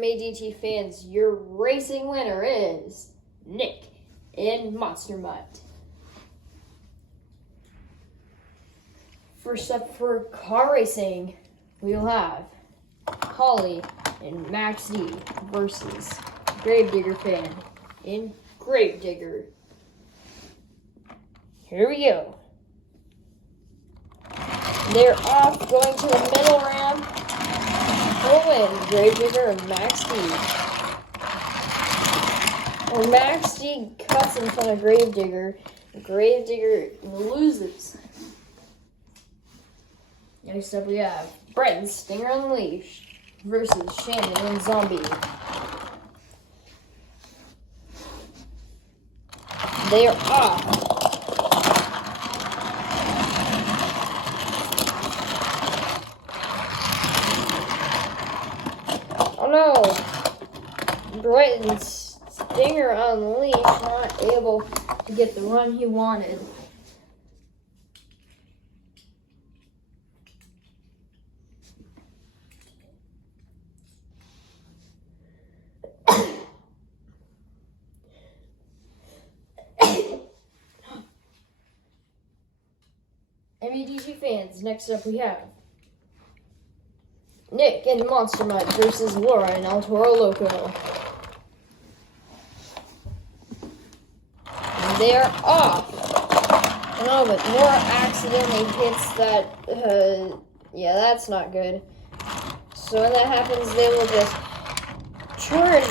MADT fans, your racing winner is Nick in Monster Mutt. First up for car racing, we'll have Holly and Max D versus Gravedigger fan in Gravedigger. Here we go. They're off, going to the middle round. Will win, Gravedigger and Max D. When Max D cuts in front of Gravedigger, Gravedigger loses. Next up we have Brett and Stinger Unleashed versus Shannon and Zombie. They are off. Oh no! Brett and Stinger Unleashed not able to get the run he wanted. MADG fans, next up we have Nick and Monster Mutt versus Laura and El Toro Loco. And they are off. Oh, but Laura accidentally hits that, yeah, that's not good. So when that happens, they will just turn.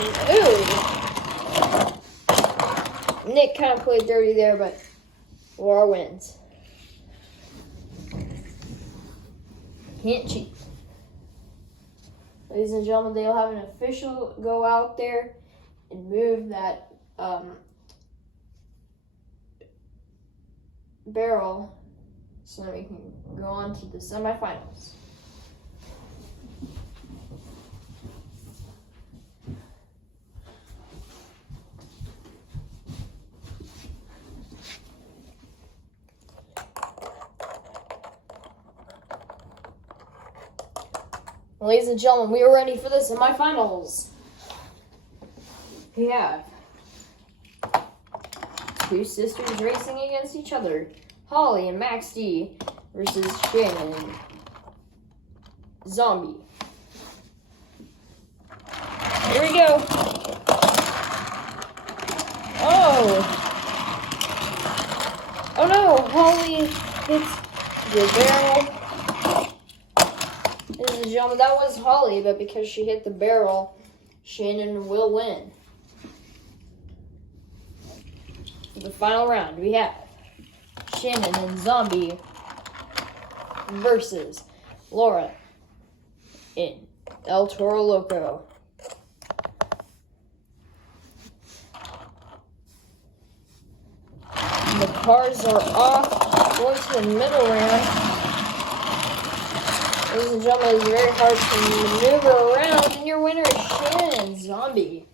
Ooh! Nick kind of played dirty there, but Laura wins. Can't cheat. Ladies and gentlemen, they'll have an official go out there and move that barrel so that we can go on to the semifinals. Ladies and gentlemen, we are ready for the semifinals. We have two sisters racing against each other. Holly and Max D versus Shannon and Zombie. Here we go. Oh! Oh no! Holly hits the barrel. Ladies and gentlemen, that was Holly, but because she hit the barrel, Shannon will win. For the final round, we have Shannon and Zombie versus Laura in El Toro Loco. And the cars are off, going to the middle round. Ladies and gentlemen, it's very hard to maneuver around, and your winner is Shannon Zombie.